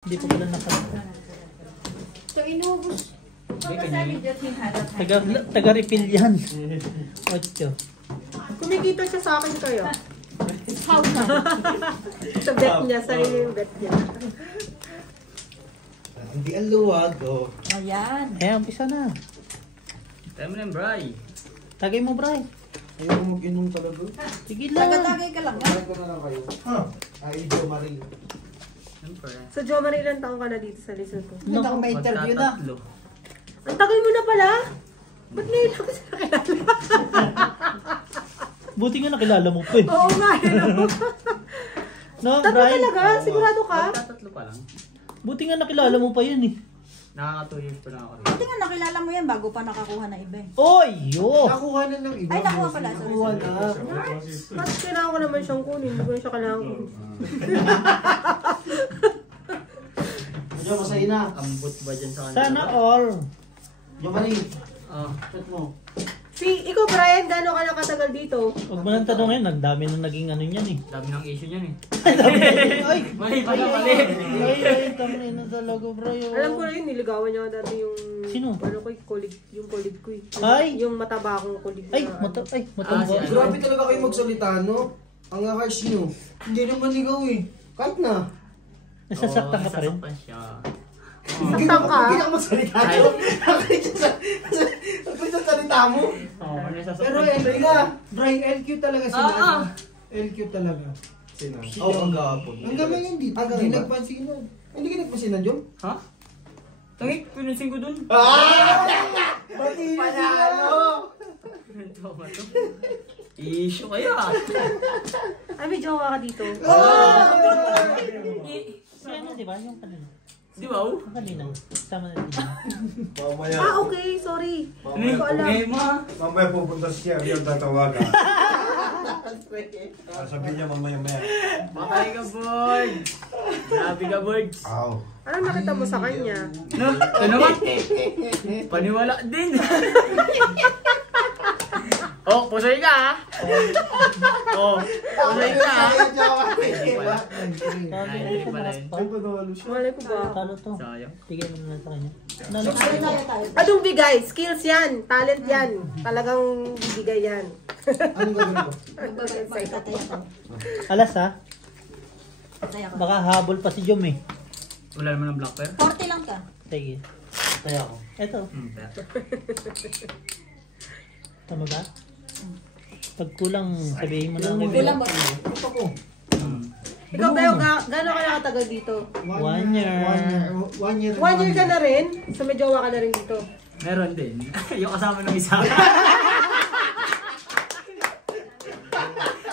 Hindi ko pala nakakita. So, inubos. Taga-refill yan. 8. Kumikita siya sa akin kayo. How na? Sa bet niya, sarili yung bet niya. Hindi ang luwag, oh. Ayan. Umpisa na. Tayo mo na yung Bray. Tagay mo, Bray. Ayaw ko mag-inom talaga. Sige lang. Tagatagay ka lang. Try ko na lang kayo. Ay, Jo Marie. Siyempre. So, Jo Marie, ilang taong ka na dito sa Luzon ko? Punta ko may interview na. Magtatatlo. Ang tagal mo na pala? Ba't ngayon ako sila kilala? Buti nga nakilala mo pa eh. Oo nga, yun. No, Tatlo Bray? talaga? Sigurado ka? Magtatatlo pa lang. Buti nga nakilala mo pa yun eh. Nakaka 2 years pa lang ako rin. Buti nga nakilala mo yan bago pa nakakuha na iba eh. Oy! Yo! Nakuha na ng iba. Ay, nakuha pala. Sorry. Nakuha na. Bakit kailangan ko naman siyang kunin? Hindi ko na siya kailangan kunin. Jo, masaya na. Ambot ba dyan sa kanila? Sana all. Jo Marie, Ah. chat mo. Ikaw, Brian, gano'n ka na katagal dito? Huwag mo nang tanongin, nagdami na naging ano niyan eh. Dami ng issue niyan eh. Ay! Mali pala, mali. Ay, tangin na talaga, bro. Alam ko na yun, niligawan niya dati yung... Sino? Ano ko, yung colleague ko eh. Ay! Yung mataba akong colleague Ay, na... mataba. si ano? Grabe talaga kayo magsalita, no? Ang harsh nyo. Hindi naman ikaw eh. Kahit na. Nasasaktan ka pa rin? Nasasaktan siya. Saktan ka? Hindi ka magsalita, Jo. Nakita sa salita mo. Oo, nasasaktan. Pero LQ ka. Brian, LQ talaga sila. Ah! LQ talaga. Sila. Oo, ang gapon. Ang galing hindi. Hindi nagpansinan. Hindi ka nagpansinan, Jo? Ha? Tangik, pinansin ko dun. Pati panalo! Ito ba to? Issue kaya. Ay, may jowa ka dito. Si ano, di ba? Yung kanina. Di ba? Yung kanina. Sama na din. Mamaya, Okay, sorry. Hindi ko alam. Okay, ma. mamaya pupunta siya, yung tatawagan. Sabihin niya mamaya-maya. Bakay ka, Borg. Grabe ka, Borg. Aw. Anong nakita mo sa kanya? No, ito naman. Paniwala din. Oh, pusoy ka ha. Oh, pusoy ka ha. Hindi pala. Hindi pala yun. Malay ko ba? Talo to. Sayang. Tigay mo na sa kanya. Anong bigay? Skills yan. Talent yan. Talagang bibigay yan. Anong gagawin ko? Alas ha? Patay ako. Baka habol pa si Jom eh. Wala naman ng black pair. 40 lang ka. Sige. Kaya ako. Eto. Pero. Tama ba? Pag kulang, sabihin mo na. Kulang ba? Ito ko. Ikaw, Beo, gano'n ka nakatagal dito? 1 year. 1 year. 1 year ka na rin? So may jowa ka na rin dito? Meron din. Yung kasama ng isa.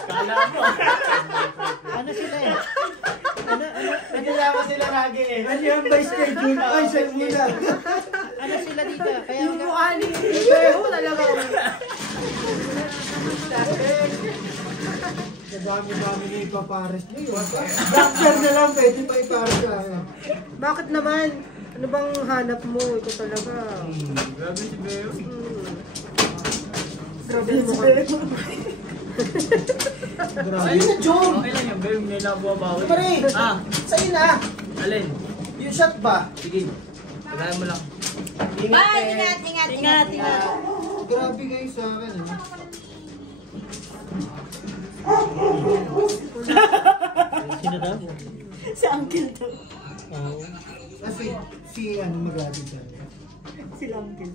Kala mo. Ano sila eh? Nagkasama sila lagi eh. Ano yung by schedule? Ay, send mo na. Ano sila dito? Kaya Yung mukha ni Beo talaga. Kadami-dami na ipapares niyo. Doctor na lang, pwede pa ipares ka. Bakit naman? Ano bang hanap mo? Ito talaga. Grabe si Beo. Grabe mo ka. Grabe na, John! Okay lang yung Beo. May nabuwabawi. Pare! Ah, Sa'yo na! alin? Yung shot ba? Sige. Tagayan mo lang. Bye! Ingat! Grabe kayo sa akin eh. Sino daw? Si Uncle daw. Oo. Kasi si ano mag-aabig sa akin. Sila Uncle.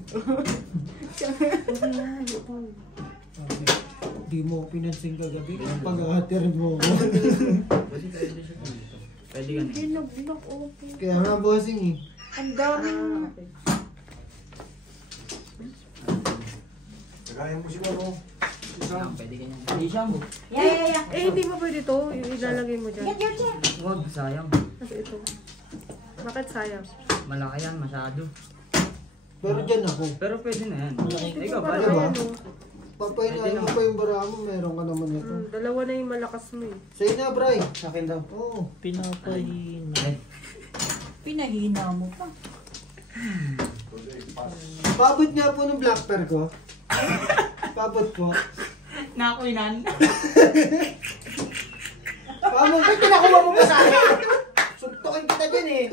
Di mo pinansin kagabi. Pag-ahatir mo. Pwede tayo siya dito. Pwede ka na. Hindi nag-block open. Kaya nga bossing eh. Ang daming... Nagayin mo siya mo. Pwede ka niya. Hindi siya mo. Yeah. Eh, hindi mo pwede to. Yung ilalagay mo dyan. Get your chair. Huwag, sayang. Kasi ito. Bakit sayang? Malaki yan, masyado. Pero dyan ako. Pero pwede na yan. Ikaw, Parang pala. ayan, oh. Papahinaan mo pa yung bara mo. Meron ka naman ito. Dalawa na yung malakas mo eh. Sa'yo na, Bray. Sa akin daw. Oo. Pinapahina. Ay, Pinahina mo pa. Pabot nga po ng black pear ko. Pabot po. nakuinan. Paano? Ay, pinakuha mo pa sa akin. Suntukin kita dyan eh.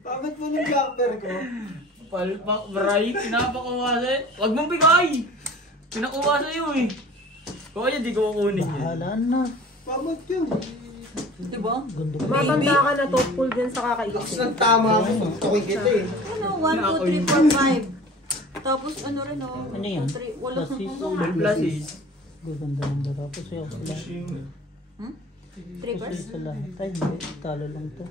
Pamit mo ng jumper ko. Palpak, Bray. Pinapakuha sa'yo. Huwag mong bigay. Pinakuha sa'yo eh. Kung kaya di ko kukunin yun. Bahala na. Pamit yun. Diba? Ganda ko. Matanda ka na topful dyan sa Tapos kakaisip. nang tama ako. Tukoy kita eh. Ano, 1, 2, 3, 4, 5. Tapos ano rin oh. Ano yan? 2, 3, wala Plus is. Plus is. Ganda ng dara. Tapos yung sila. 3 bars? Kasi sila. Ay, hindi. Talo lang to.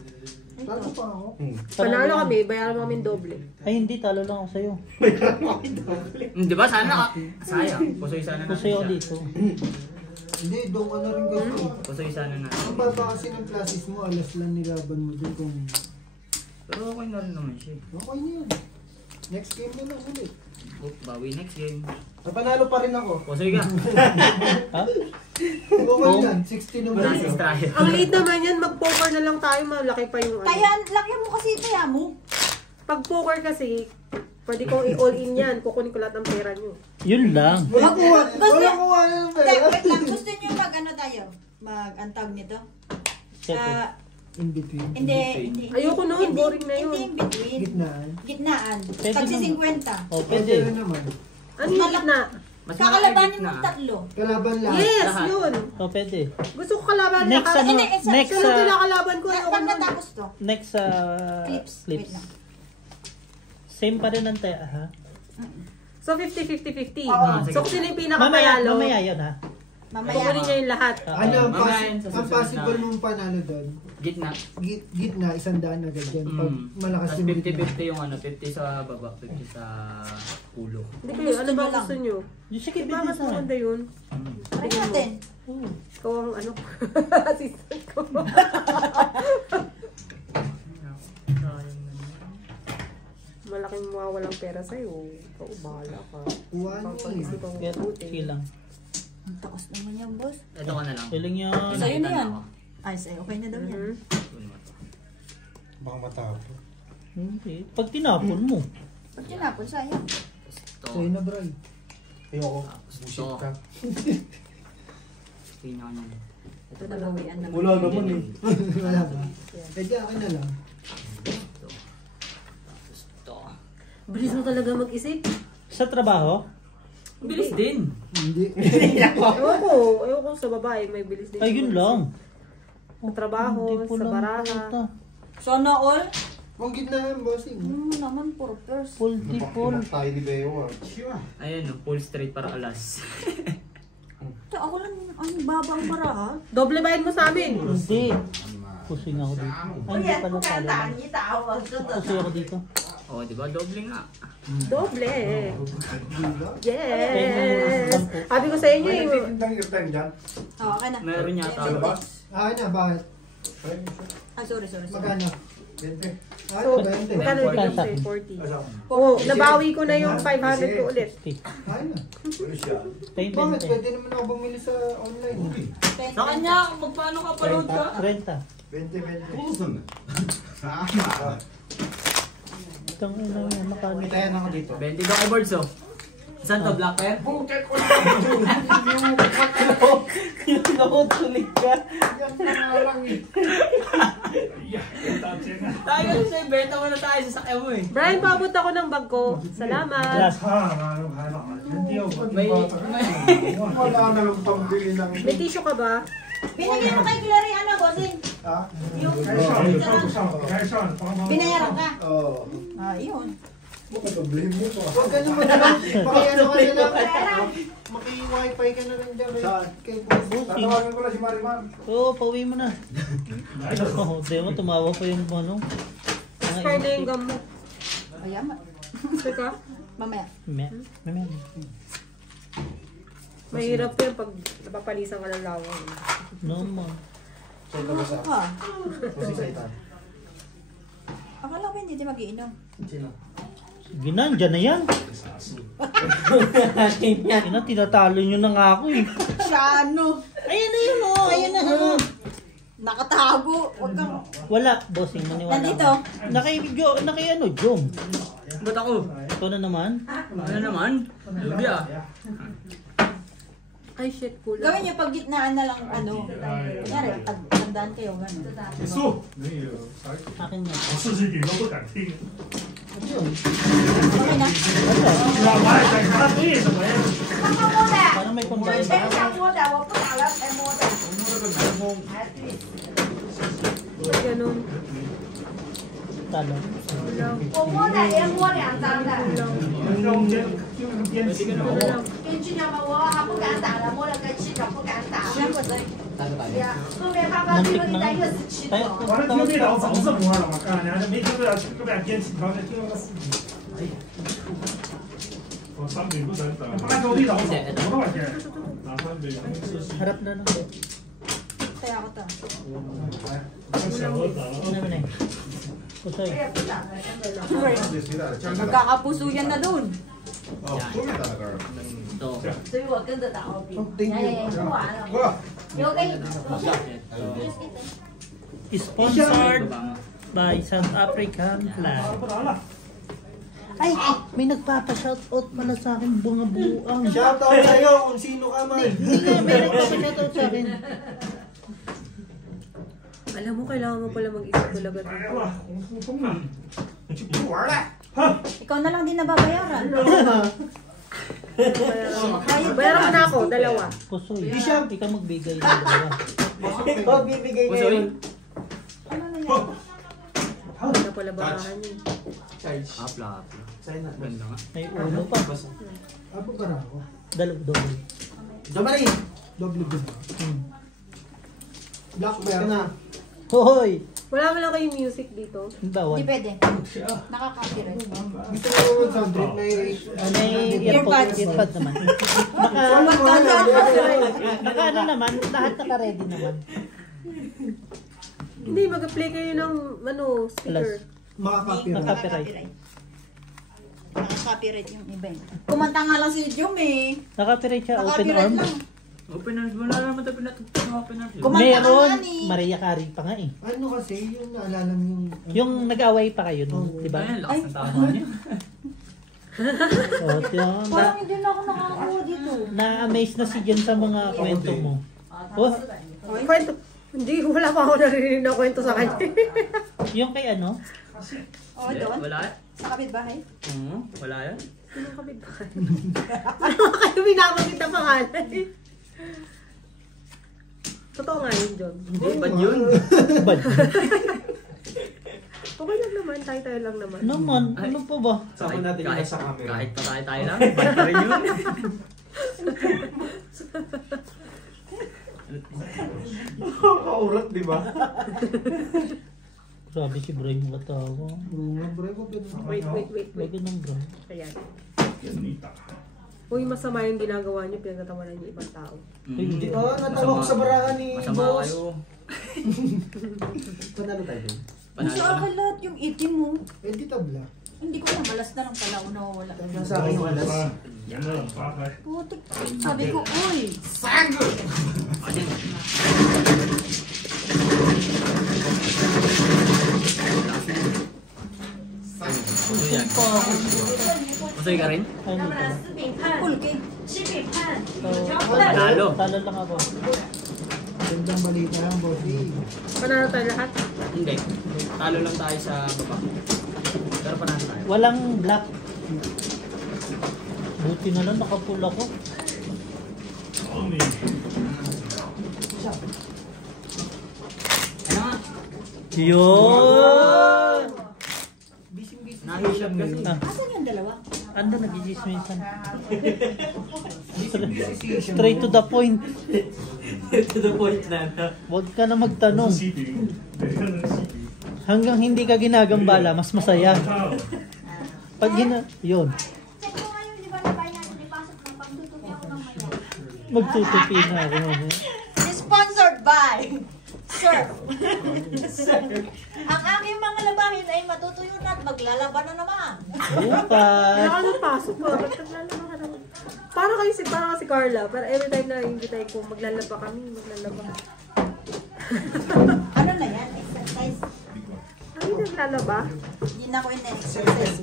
Talo pa ako. Panalo kami, bayaran mo kami doble. Ay, hindi. Talo lang ako sa'yo. Di ba sana ka? Sayang. Pusoy sana natin Kasi ako siya. dito. Hindi, doon ka na rin gusto. Pusoy sana natin. Ang baba kasi ng classes mo, alas lang nilaban mo dun kung... Pero okay na rin naman siya. Okay na yan. Next game na lang ulit. Oh, bawi next game. Napanalo pa rin ako. Pusoy ka. Ha? Okay yan, 60 naman. Wala si Straya. Ang late naman yan, mag-poker na lang tayo, malaki pa yung ano. Kaya, laki mo kasi kaya mo. Pag poker kasi, pwede kong i-all in yan, kukunin ko lahat ng pera nyo. Yun lang. Wala kuha. Gusto- Wala kuha na ng Hindi, pera. wait lang. Gusto nyo mag-ano tayo? Mag-antag nito? Siyempre. Ah, In between. hindi. Ayoko nun, Hindi- boring na yun. Hindi in between. Gitnaan. Gitnaan. Pwede Tagsi naman. 50. O, Pwede pwede. rin naman. Ano yung gitna? Mas Kakalabanin malaki mo na. tatlo. Kalaban lahat. Yes, Lahat. yun. O, pwede. Gusto ko kalaban Next lahat. ano? Hindi, Next Sino sa... kinakalaban ko? Ayoko Pag nun. natapos to. Next sa... Clips. Wait lang. Same pa rin ang tayo, ha? So 50-50-50. Oo. So kung sino yung Mamaya, pinakapanalo, mamaya yun, ha? Mamaya. kukunin niya yung lahat. Ano ang, Mamaya yun sa ang susunod possible na- mong panalo doon? Gitna. Gitna, 100 agad yan. Pag malakas Tapos yung gitna. 50-50 yung ano, 50 sa baba, 50 sa ulo. Hindi kayo, ano ba Gusto nyo gusto nyo? Sige, Di ba mas bilisan. maganda yun? Try natin. Oo. Ikaw ang ano, assistant ko. Sayang naman. Malaking mawawalang pera sa'yo. Ikaw, bahala ka. Kuha niyo Pag-isip eh. ang Kaya, mabuti. sige lang. Ang takas naman yan, boss. Ito ka na lang. Feeling yan. Sa'yo na Nakita yan. ako. Ay, sa'yo. Okay na daw yan. Mhm. Kunin mo to. Baka matapo. Hindi. Pag tinapon mo. Pag tinapon, sayang. Tapos ito. Sa'yo na, Bray. Ayoko. Tapos Bullshit ito. ka. Tingnan ko niyan. Ito na bawian naman. Wala naman eh. Wala ba? Pwede akin na lang. Ito. Tapos ito. Bilis mo talaga mag-isip. Sa trabaho? Bilis din. Hindi. Ayoko sa babae, may bilis din. Ay, yun lang. Sa trabaho, Hindi ko sa lang baraha. nakita. Sana all? Kung gitna yan, bossing. Naman, puro purse. Multiple. Tayo ni Beo ah. Ayun, no, full straight para alas. Ito, ako lang, ang babang baraha. Doble bayad mo sa amin. Hindi. Pusing ako dito. Ay, hindi pala talo lang. Pusing ako dito. Oo, di ba? Doble nga. Doble. Diba? Yes. Sabi ko sa inyo May eh. nagtitindang airtime dyan. Oo, okay na. Meron yata. Sa labas? Akin na, bakit? Ah, sorry. Magkano? 20. So, Akin na, 20. magkano bigyan ko sa'yo? 40. Asa? Oh, nabawi ko na yung 500 ko ulit. Akin na. Ano siya? Bakit? Pwede naman ako bumili sa online. Sa kanya, magpaano ka palood ka? 30. 20. Itong ina yung makalit. Tayan ako dito. 20 ka keyboards oh. Saan to? Black pair? Buket ko Yung nakutulig ka. Yan na lang eh. Tayo kasi sa'yo, benta mo na tayo sa sakya mo eh. Brian, paabot ako ng bag ko. Salamat. Last. May... Wala na lang pambili ng... May tissue ka ba? Binigyan mo kay Clary, ano, bossing? Ha? Yung binayaran ka. Oo. Ah, yun. Problema mo to. Huwag ka naman naman. Makiano ka na lang. Maki-wifi ka na rin dyan. Saan? Kay boss. Tatawagan ko lang si Marimar. Oo, pauwi mo na. Oo, di mo, tumawa pa yung ano. Spare na yung gum mo. Ayan, Teka, mamaya. Mamaya. mahirap yun pag napapalisan ka ng lawang. No, ma. Sa'yo ka ba sa... Ha? Kasi sa itan. Akala ko hindi mag-iinom. Sino? Sige na, andyan na yan. Ina, tinatalo nyo na nga ako eh. Siya, ano? Ayan na yun oh. Ayan na, ano? Nakatago. Huwag kang... Wala, bossing, maniwala. Nandito? Naki ano, Jom. Ba't ako? Ito na naman. Ano naman? Lugi ah. Ay, shit, kulang. Gawin niyo pag gitnaan na lang ano. Kunyari, tandaan kayo, gano'n. 结束。 Akin nga. 我事情你都不敢听。 Okay na. 老外在他为什么呀？ Parang may pambayad. Ba't ganun? Talo. Kulang. 我摸的也摸2张的， Kulang. 就是边吃的。 Kulang. 边去的嘛，我还不敢打了，摸了个7就不敢打。呀，后面爸爸最后一单又是7 Tayo, 种。完了，听对了，我早上摸了嘛，干娘的没听对了，根本坚持，刚才听了个视频。我3饼不能等，八九地老早，多少钱？拿3饼，吃西。 harap na lang. Kaya ako to. 小鹅打了。 Ano naman eh? Kusay. Magkakapuso yan na dun. 哦，后面打的杆儿。 Ito. 所以我跟着打欧比。 Thank 哎 you. 呀，不玩了。哇，留给你。 Sponsored by South African Flag. 不打了。 Ay! May nagpapa-shoutout pala sa akin bunga buang. Shoutout sa'yo kung sino ka man. Hindi nga, may nagpapa-shoutout sa akin. Alam mo, kailangan mo pala mag-isip talaga. 来了，红扑通了，你就不玩了。 Ikaw na lang din nababayaran. Bayaran mo na ako, dalawa. Kusoy. Ikaw magbigay ng dalawa. Oh, bibigay niya yun. Hindi na pala barahan yun. Hapla. China. Ganda nga. May ulo pa. Apo ka na ako. Dalaw-doble. Jamari! Doble din. Black ka na. Hoy! Wala mo lang kayong music dito. Bawal. Hindi pwede. Nakaka-copyright. Gusto mo sound trip na May Earbuds. earpod naman. Naka ano naman, lahat naka-ready naman. Hindi, mag-play kayo ng speaker. Makaka-copyright. Naka-copyright. Nakaka-copyright yung event. Kumanta nga lang si Jom eh. Naka-copyright siya, open Naka-copyright arms. lang. Open arms. Wala naman tayo open arms. Kumanta ka Meron, nga ni. Maria Carey pa nga eh. Ano kasi, yung naalala mo yung... Yung nag-away pa kayo nun, di ba? Ayun, lakas ng tama niya. Oh, Parang hindi na ako nakakuha dito. na-amaze na si Jen sa mga kwento mo. Oh, Kwento. Hindi, wala pa ako narinig na kwento sa kanya. yung kay ano? Oo, doon. Wala. Sa kapitbahay. Wala yan. Sino ka ba? Ano kayo binabagit na pangalan? Totoo nga yun, John. Hindi, ba't yun? Bad. Okay lang naman, tayo lang naman. Naman, ano pa ba? Sama natin yung sa camera. Kahit pa tayo lang, ba't pa rin yun? Kaurat, di ba? Grabe si Bray mo katawa. Wait. Bago ng bro. Ayan. Yanita. Uy, masama yung ginagawa niyo, pinagkatawanan niyo ibang tao. Hindi. Oo, natawa ko sa barahan ni Masama boss. kayo. Panalo tayo dun. Gusto ka lahat yung itim mo. Eh, di tabla. Hindi ko nabalas na lang pala. Nawawala. Nasa akin yung alas. Yan na lang, pakay. Putik. Sabi ko, uy. Puso yan. Pusoy ka rin? Ano 要不 ito? 然4饼判， Pulke. 7饼判， Panalo. Talo lang ako. Gandang balita ang bossy. Panalo tayo lahat? Hindi. Talo lang tayo sa baba. Pero panalo tayo. Walang black. Buti na lang nakapula ko. Tommy. Ano nga? Yun! Nahisap kasi. Ah, Asan yung dalawa? ando nagjijismisan. Straight to the point. To the point na. Huwag ka na magtanong. Sibing. Meron ng sibing. Hanggang hindi ka ginagambala, mas masaya. Tao. Pag yun. check mo ngayon, di ba nabay natin ipasok ng pagtutupi ako ng maya. Magtutupi na ako mamaya. Sponsored by Surf. Ang aking mga labahin ay matutuyo na at maglalaban na naman. Bukas. Wala ka nang pasok mo. Ba't naglalaba ka naman? Parang si Carla. Para every time na invite ko, maglalaba kami, maglalaba. Ano na yan? Exercise. Ano yung naglalaba? Hindi na ako in-exercise.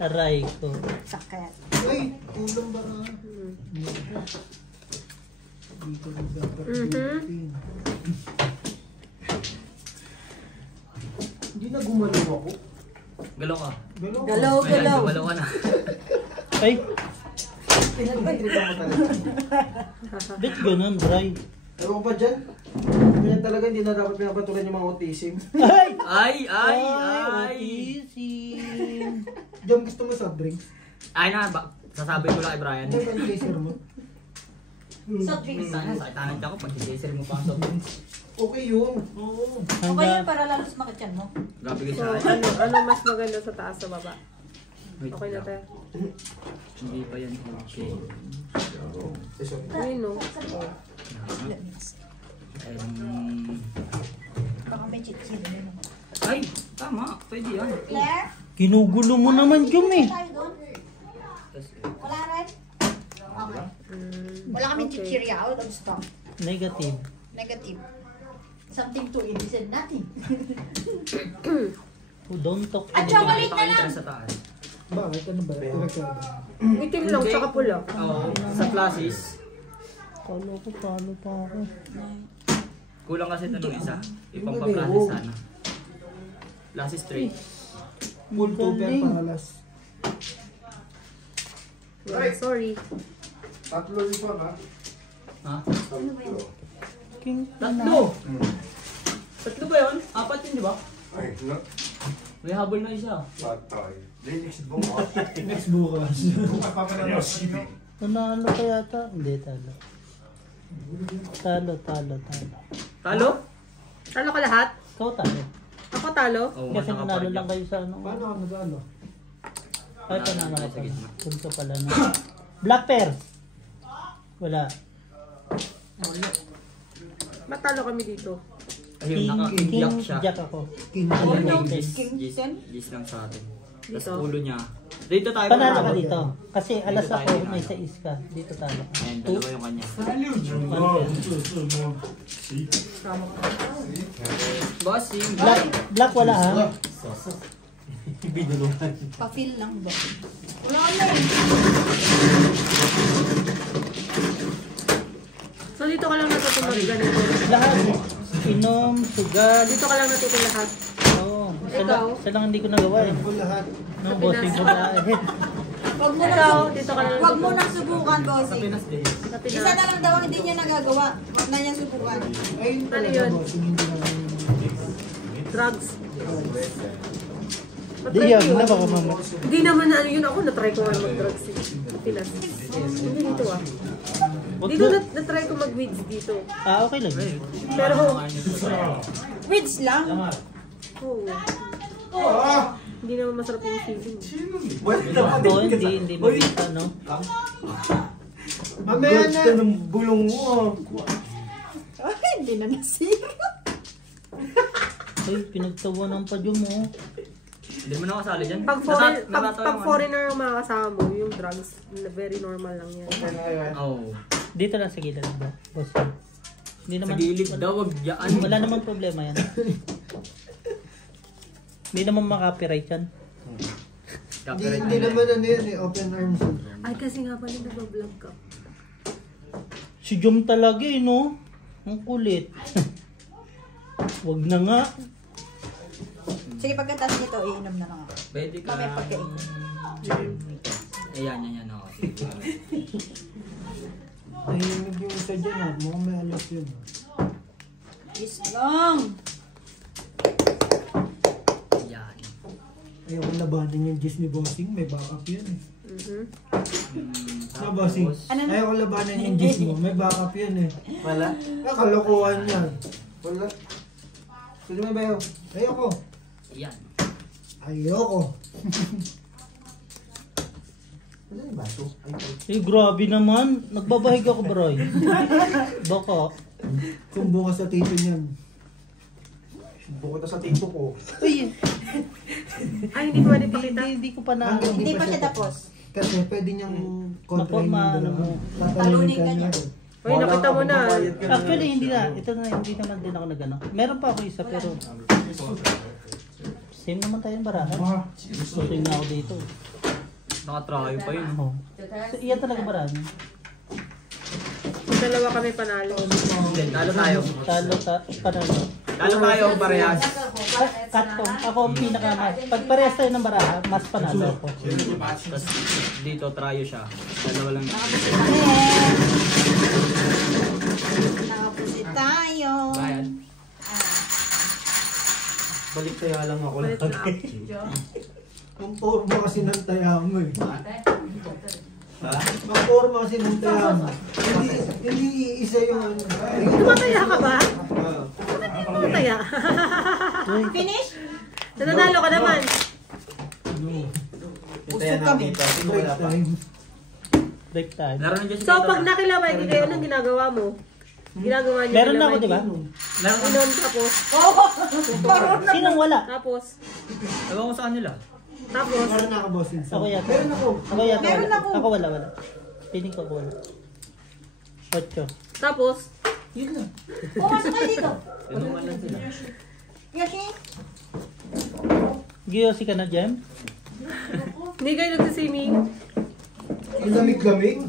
Aray ko. Sakit. Ay, ulam ba ka? Dito rin dapat Philippine. Hindi na gumalaw ako. Galaw ka. Galaw. Galaw ka na. Ay, Pinagpatripan mo talaga. ba't ganun, Bray? Ewan ko pa dyan. Ganyan talaga, hindi na dapat pinapatulan yung mga autism. Ay! Ay! Autism! Jom, gusto mo soft drinks? Ay na, sasabi ko lang kay Brian. Ano ba yung chaser mo? Soft drinks. Sana, sakitangan ka ko pag i-chaser mo pa ang soft drinks. Okay yun. Oo. Okay yun para lalo sumakit yan mo. Grabe ka So, siya. ano mas maganda sa taas sa baba? Wait Okay na lang. tayo. Hindi pa yan okay. Ay, no. Baka may chichil. Ay, tama. Pwede yan. Claire? Ginugulo mo naman, Jom eh. Tayo doon? Wala rin? Okay. Wala kaming Okay. chichirya out of stock. Negative. Negative. Something to eat is nothing. Oh, don't talk At anything. chocolate na lang. Sa taas. Bakit? Ano ba? Pinagsabi. Itim lang, tsaka pula. Oo. Sa classes, Talo pa ako. kulang kasi ito nung isa. Ipang-classes sana. Classes 3. Full cover para last. Yeah, sorry. Tatlo rin pa na. Ha? King Tatlo! Tatlo ba yun? Apat yun, di ba? Ay, na. May habol na isa. Patay. Next bukas. Next bukas. Bukas pa pala ng sino. Nanalo ka yata? Hindi, talo. Talo. Talo? Talo ka lahat? Ikaw talo. Ako talo? Oo, Kasi nanalo lang kayo sa ano. Paano ka nag-ano? Ay, panalo Sa ka. gitna. Punto pala na. Black pair. Wala. Matalo kami dito. Ayun, naka-king siya. Jack ako. King Ayun, Ayun, King Gis. King Gis. Sen? Gis lang sa atin. Tapos Dito. ulo niya. Dito tayo. Panalo ka panalo. dito. Kasi alas Dito tayo ako, panalo. may 6 ka. Dito talo ka. Ayan, dalawa yung kanya. Bossing. Black wala ha? Pa-feel lang ba? So dito ka lang natutulog ganito. Lahat. Inom, sugal. Dito ka lang natutulog lahat. Oo. Ikaw? Isa lang hindi ko nagawa eh. Full lahat. No, bossing ko dahil. Wag mo Ikaw, nang dito ka lang Wag mo nang subukan, bossing. Pinas din. Sa Isa Pinas. na lang daw ang hindi niya nagagawa. Wag na niyang subukan. Ayun Ano talaga yun? boss. Hindi na Drugs. Di yan, na baka mama. Hindi naman na ano yun ako, na-try ko nga mag-drugs eh. Sa Pinas. Hindi dito ah. Dito na-try ko mag-weeds dito. Ah, okay lang. Pero, Weeds lang. oh, hindi naman masarap yung feeling. Oo, hindi mabita, no? Mamaya na. Gusto ng bulong mo. Ay, hindi na nasira. Ay, pinagtawanan pa dyan mo. Hindi mo na kasali dyan. Pag foreigner ang mga kasama mo, yung drugs, very normal lang yan. Oo. Dito lang sa gilid ba? Boss. Hindi Sa naman. gilid daw, wag dyan. Wala namang problema yan. Hindi naman makapiright yan. Hindi naman ano yun eh. Open arms. Ay, kasi nga pala nag-vlog ka. Si Jom talaga eh, no? Ang kulit. Wag na nga. Sige, pagkatapos nito, iinom na lang ako. Pwede ka. Mamaya pagkain. Ayan, yan. Oo. Nahinig yung isa dyan ah. Mukhang may alas yun. Is lang. Yan. Ayaw ko labanan yung Disney bossing. May backup yun eh. Na bossing. Ano na? Ayaw ko labanan yung Disney mo. May backup yun eh. Wala. Kalokohan yan. Wala. Sige mo bayo. Ayoko. Yan. Ayoko. Ano yung baso? Eh, grabe naman. Nagbabahig ako, bro. Baka. Kung bukas sa tito niyan. Bukod na sa tito ko. Uy, Ay, hindi pwede pakita. hindi ko pa na. Hindi pa siya tapos. Kasi pwede niyang kontrahin Maporma, yung ano mo. dalawa. Talunin ka niya. Uy, nakita mo na. Actually, hindi na. Ito na, hindi naman din ako nagano. Meron pa ako isa, pero same naman tayong barahan. Susuin na ako dito. Nakatrayo pa yun. Oh. So, iyan talaga marami. Dalawa kami panalo. Hindi, talo tayo. Panalo. Talo tayo parehas. Cut ko. Ako ang pinaka-mas. Pag parehas tayo ng baraha, mas panalo ako. Tapos dito, trayo siya. Dalawa lang. Nakapusit tayo. Bayad. Balik taya lang ako Balik na lagi. ako. Ang forma kasi ng taya mo eh. Ha? Ang forma kasi ng taya mo. Hindi iisa yung ano. Tumataya ka ba? Ah. Tumataya. Finish? Nanalo ka naman. Usok kami. Break time. Break time. Laro na dyan si So, Tito, pag na. nakilabay, hindi kayo, anong ginagawa mo? Ginagawa niyo Meron na ako, kilabay, di ba? Laro na. Inom tapos. Sinong wala? Tapos. Ewan ko sa kanila. Tapos. Meron na ako bossing. Ako yata. Meron ako. Ako yata Meron wala. ako. Ako wala. Piling ko wala. 8. Tapos. Yun lang. Pumasok kayo dito. Inuman lang sila. Yoshi? Giyosi ka na, Jem? Hindi kayo nagsiswimming. Yung lamig-lamig.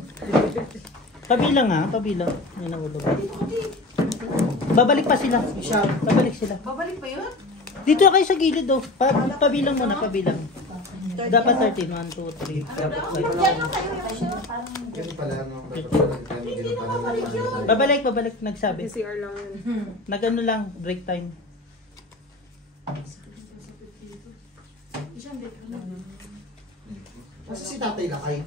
Pabilang ha, pabilang. Yan ang ulo. Babalik pa sila. Babalik sila. Babalik pa yun? Dito kayo sa gilid oh. Pabilang muna, pabilang. Dapat 13, 1, 2, 3. Diyan lang kayo, Yoshi. Ganun pala ano. Hindi na babalik yun. Babalik, nagsabi. PCR lang yun. Nag-ano lang, break time. Kasi si tatay lakay.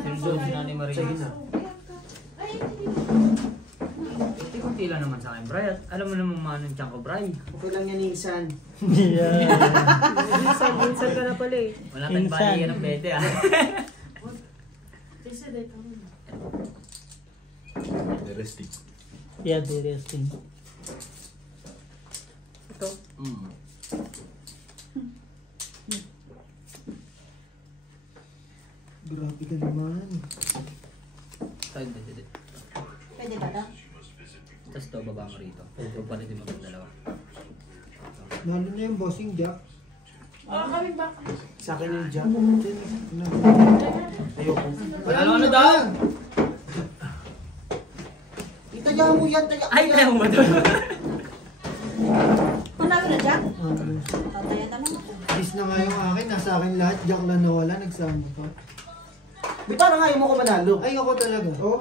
Sinusunod si Nanay Maria. Sige na. Kunti lang naman sa akin, Bray. At alam mo naman manong tiyan ko, Bray. Okay lang yan, Insan. Yeah. Minsan ka na pala eh. Wala tayong Insan. balikan ng pete, ah. Yeah, the resting. Ito. Grabe ka naman. Pwede ba na? Tapos ito, baba mo rito. Ito pa rin mo itong dalawa. Lalo na yung bossing Jack. Kami ba? Sa akin yung Jack. Ayoko. Panalo ano daw? Itaya mo yan, taya mo Ay, yan. tayo mo doon. Panalo na dyan? Tataya na lang ako. Alis na nga yung akin, nasa akin lahat. Jack lang nawala, nagsama pa. Di parang ayaw mo ko manalo. Ay, ako talaga. Oh.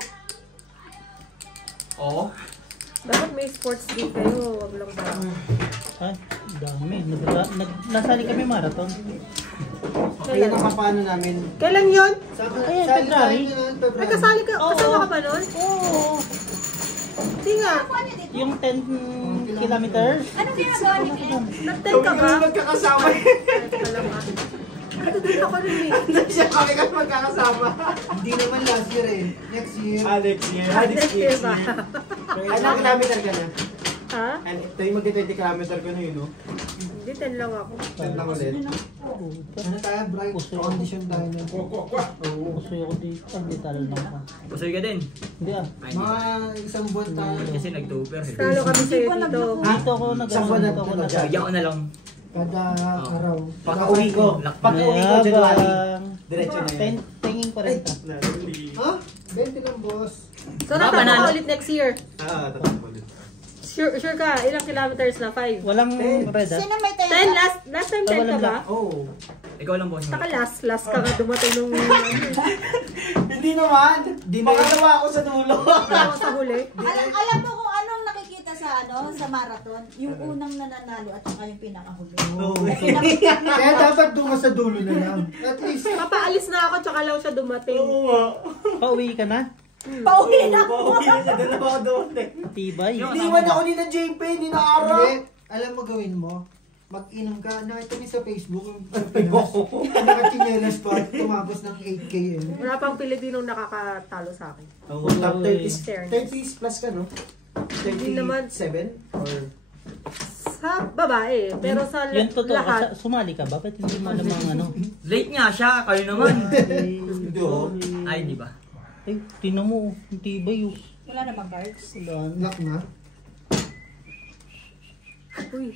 Oo. Dapat may sports day kayo. Wag lang ba? Ay, dami. Nasali kami marathon. Kaya nakapano namin. Kailan yun? Ay, February. Ay, kasali ka. Oo. Kasama ka ba nun? Oo. Hindi nga. Yung 10 kilometers. Anong ginagawa ni Glenn? Nag-10 ka ba? magkakasama. Ay, teka lang ah. Nag-10 ako nun eh. Siya kami kasi magkakasama. Hindi naman last year eh. Next year. Next year. Next year ba? Ilang kilometer ka na? Ha? Ito yung magti-20 kilometer ko na yun, no? Hindi, 10 lang ako. Saan lang ulit? Ano tayo, bright? Condition tayo na. Pusoy ako dito. Hindi talo na ako. Pusoy ka din. Hindi ah. Ay, hindi. Mga isang buwan tayo. Kasi nag-tupper. Eh. Talo kami sa'yo dito. Dito ako Isang buwan na dito ako dito. Bigyan ko na lang. Kada araw. Pagka-uwi ko. Pagka-uwi ko, January. Yabang. Diretso na yan. Tingin ko rin ta. Ha? 20 lang, boss. So, natapos panalo. ka ulit next year. Tapos ulit. Sure ka. Ilang kilometers na? 5? Walang red ah. Sino may tayo? 10? Last time 10 ka walang ba? Oh. Ikaw lang, boss. Saka last ka nga dumating nung Hindi naman. Makalawa ako sa dulo. ako sa huli. Alam mo kung anong nakikita sa sa marathon? Yung unang nananalo at saka yung pinakahuli. Kaya dapat doon ka sa dulo na lang. At least. Papaalis na ako tsaka lang siya dumating. Pauwi ka na? Pauwi na ako! Doon ako doon eh. Tibay. Iniwan ako ni na JP, ni na Ara. Hindi. Alam mo gawin mo? Mag-inom ka. Nakita niyo sa Facebook. Nakachinelas pa. Tumapos ng 8K eh. Wala pang Pilipinong nakakatalo sa akin. Top 30s. Fairness. 30s plus ka, no? Hindi naman. 37? Or... Sa babae. Pero sa Yung totoo, lahat. sumali ka ba? Ba't hindi mo alam ang ano? Late nga siya. Kayo naman. Hindi oh. Ay, di ba? Ay, tinan mo. Ang tibay oh. Wala namang cards. Wala na. Lock na. Uy.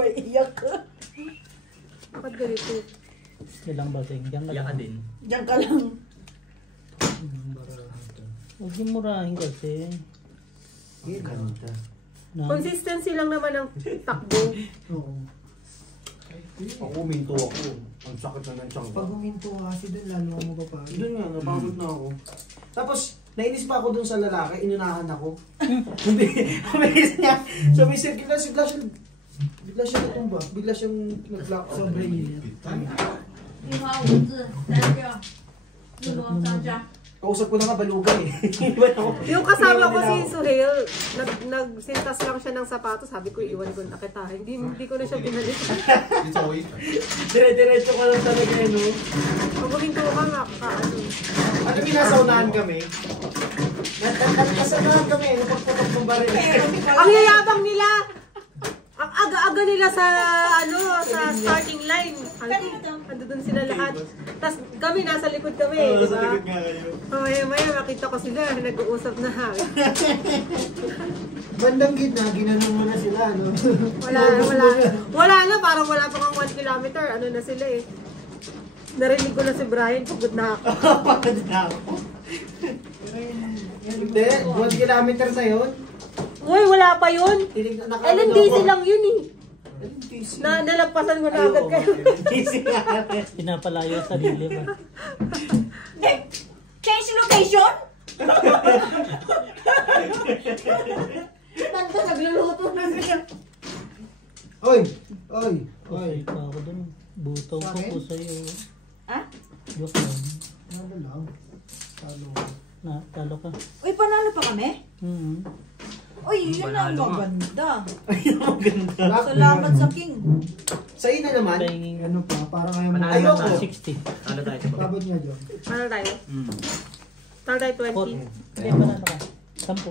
May iyak ka. Bakit ganito? Ilang basing. Diyan ka Iyak ka lang. din. Diyan ka lang. Huwag yung murahin kasi. Ganda. Na, Consistency lang naman ng takbo. Oo. Ako huminto ako. Ang sakit na ng tiyan ko. Pag huminto ka kasi doon, lalo ako mapapagod. Doon nga, napagod na ako. Tapos, nainis pa ako dun sa lalaki, inunahan ako. Mabilis niya. So, may circular, bigla siya natumba. Bigla siyang nag-lock sa brain. 一花五字，代表日落商家。 Kausap ko na nga, balugan eh. Iwan ako. Yung kasama ko si Suhail, nagsintas lang siya ng sapatos. Sabi ko, iwan ko na kita. Hindi ko na siya binalik. Dire-diretso ko lang talaga eh, no? Pag huminto ka, ano. Ano pinasaunahan kami? Nagkasanahan kami, napagputok ng baril. Ang yayabang nila! Ang aga-aga nila sa sa starting line. Ando dun sila lahat. Tapos kami, nasa likod kami, di Sa ba? likod nga kayo. Maya-maya, makita ko sila, nag-uusap na ha. Bandang gitna, ginanong mo na sila, no? Wala na, parang wala pa kang 1 kilometer. Ano na sila eh. Narinig ko na si Brian, pagod na ako. Pagod na ako. Hindi, 1 kilometer na yun. Uy, wala pa yun. LNDC lang yun eh. Nalagpasan ko na agad kayo. pinapalayo sa sarili ba? Change location? Nandun, nagluluto na siya. Oy! Kusay pa ako dun. Butaw ko po sa'yo. Ha? Joke lang. Ano lang? Talo. Talo ka. Uy, panalo pa kami? Uy, yun ang Panalo nga. maganda. Ayun, maganda. Salamat sa King. Sa ina naman, Pahinging Ano pa, parang ayaw mo. Panalo ayoko. na. 60. Talo tayo sa baba. Pabot nga dyan. Ano tayo? Mm. Talo tayo 4. 20. Hindi, panalo ka. 10.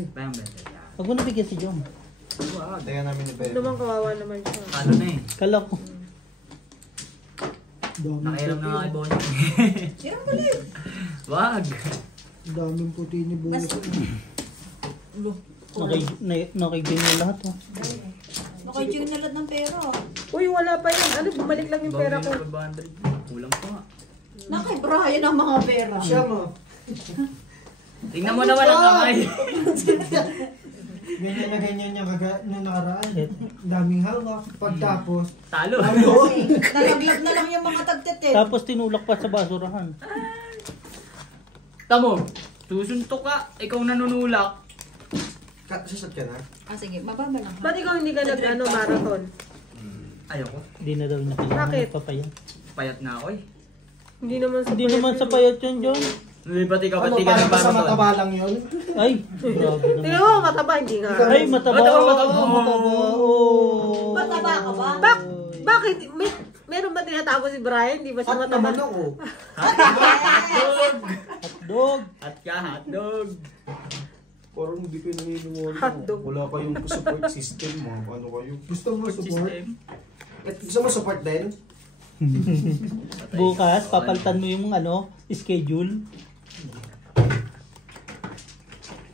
10. Bayang better. Huwag mo nabigyan si Jom. Teka namin ni Bebe. Naman kawawa naman siya. Talo na eh. Kala ko. Nakairam na nga kay Bonnie. Sirang balik. Wag. Daming puti ni Boy. Nakigame na lahat. Oh. Nakajing na lahat ng pera. Uy, wala pa yun. Ano, bumalik lang yung pera ko. 500. Kulang pa nga. Nakay Brian ang mga pera. Siya mo. Tingnan mo naman ang kamay. Ganyan na ganyan yung nakaraan. Daming hawak. Pagtapos, Talo. Nalaglag na lang yung mga tagtitit. Tapos tinulak pa sa basurahan. Tamo. Susuntok ka. Ikaw nanunulak. Sasat ka na? Ah, sige, mababa lang. Ba't ikaw hindi ka marathon? Ayoko. Hindi na daw niya kailangan Bakit? papayat. Payat na ako eh. Hindi naman sa Hindi naman sa payat yun, John. Pati ka, Ano, pati ka parang ng ba sa marathon. mataba lang yun? Ay, grabe naman. Tingnan mo, mataba, hindi nga. Ay, mataba. Mataba. Oh. Mataba ka ba? Bakit? Meron ba tinatago si Brian? Di ba siya At naman mataba? ako. Hotdog. At ka, hotdog. Parang hindi kayo naniniwala. Hotdog. Wala kayong support system mo. Ano kayo? gusto mo support? System. At gusto mo support din? Bukas, papalitan mo yung schedule.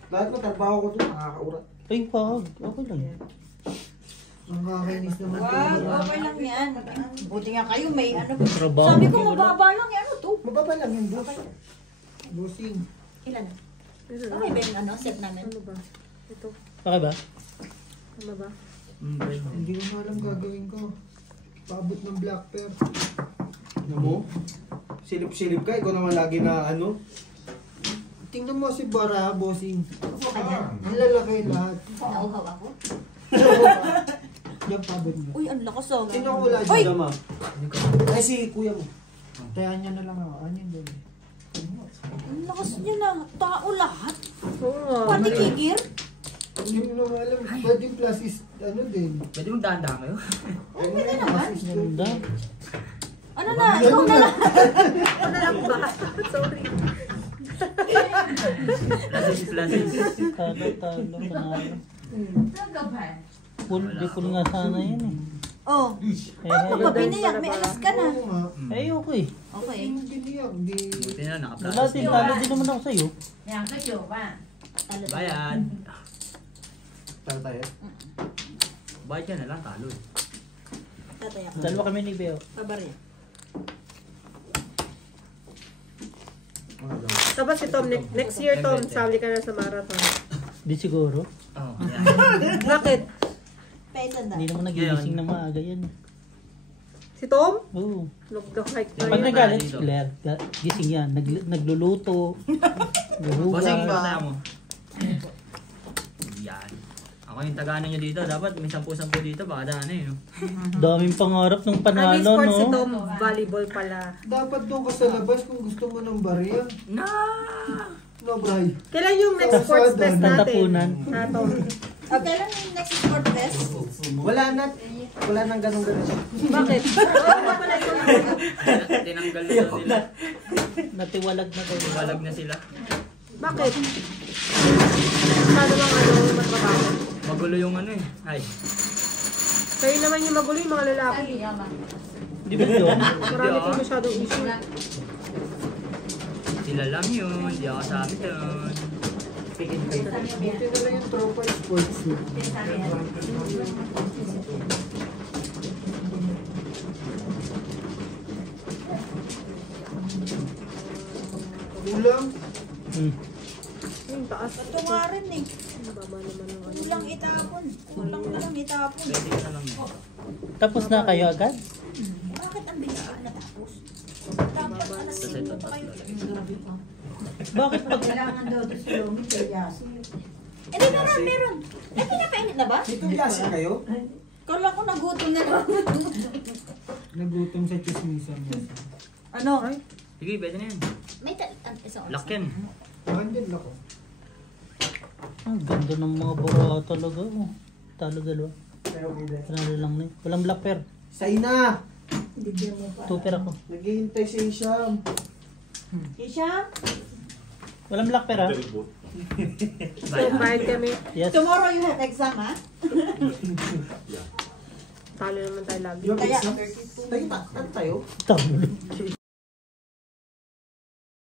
Lahat ng trabaho ko doon, nakakaurat. Ay, wag. Okay lang yan. Ang kakainis naman. Wag, okay lang yan. Buti nga kayo, may ano. Trabaho. Sabi ko mababa lang yan. Ano to? Mababa lang yung boss. Bossing. Ilan? Okay ba yung set namin? Ano ba? Ito. Okay ba? Ano ba? Hindi ko na alam gagawin ko. Paabot ng black pear. Ano mo? Silip-silip ka, ikaw naman lagi na ano. Tingnan mo si Bara, bossing. Upo ka dyan. Ang lalaki lahat. Nauhaw ako. Yung paabot mo. Uy, ang lakas oh. Sino ko wala Uy! dyan, Dama? Ay, si kuya mo. Tayan niya na lang ako. Ano yun doon? Ang lakas niya na. Tao lahat. Oo nga. Pati kikir. Hindi mo naman alam. Pwedeng plus is ano din. Pwede mong dahan-dahan kayo? Ay, pwede naman. Ganda. Ano na? Ikaw na lang. Ano lang ba? Sorry. Plasis. Talo, panalo. 这个牌。 Full nga sana yun eh. Oh. Ano pa pinayak? May alas ka na. Oo nga. Eh, okay. Okay. Hindi mo biniyak. Hindi. Buti na, Wala naka-plasis. din, talo din naman ako sa'yo. 2个9万。 Bayad. Tara tayo. Bayad ka na lang, talo eh. Tataya ka. Dalawa kami ni Beo. Pabarya. Tapos si Tom, next year Tom, sali ka na sa marathon. Di siguro. Oh, yan. Bakit? Pesan Hindi naman nagigising na maaga yan. Si Tom? Oo. Nag-hike na Pag yan. nagalit si Claire, gising yan. Nagluluto. Bossing, Nahugas. pataya mo. Yan. Ako yung taga-ano nyo dito. Dapat may 10-10 dito. Baka daan eh. No? Daming pangarap ng panalo, Nag-sport si no? Tom, volleyball pala. Dapat doon ka sa labas kung gusto mo ng barya. Na! No, Bray. Kailan yung next sports fest natin? Tatapunan. Tom. Okay lang yung next sport test. Wala nang ganun-ganun. Bakit? Oo nga pala yun. Tinanggal na daw nila. Natiwalag na kayo. Walag na sila. Bakit? Paano bang matrabaho? Magulo yung ano eh. Ay. Kayo naman yung magulo yung mga lalaki. Di ba yun? Marami kong masyadong issue. Sila lang yun. Di ako sabi doon. Pick and pay. Buti na lang yung tropa sports. Kulang. Yung taas. Ito nga rin eh. Baba naman ng ano. Kulang itapon. Kulang na lang itapon. Pwede ka lang. Tapos na kayo agad? Bakit ang bilis ka natapos? Dapat alas 5 pa kayo. Bakit pag... Kailangan daw ito sa lumi kay Yasi. Eh, di ba meron? Eh, pinakainit na ba? Dito klase kayo? Kala ko nagutom na lang. Nagutom sa chismisan mo. Ano? Sige, pwede na yan. May isang oras. Lock yan. Andyan ako. Ang ganda ng mga bura talaga. Oh. Talo dalawa. Pero hindi. Panalo lang na yun. Walang black pair. Saina! Two pair ako. Naghihintay si Isham. Isha, Walang black pair, ha? So, kahit kami, Yes. tomorrow you have exam, ha? talo naman tayo lagi. Yung Kaya, exam? Tayo, ano tayo? Talo.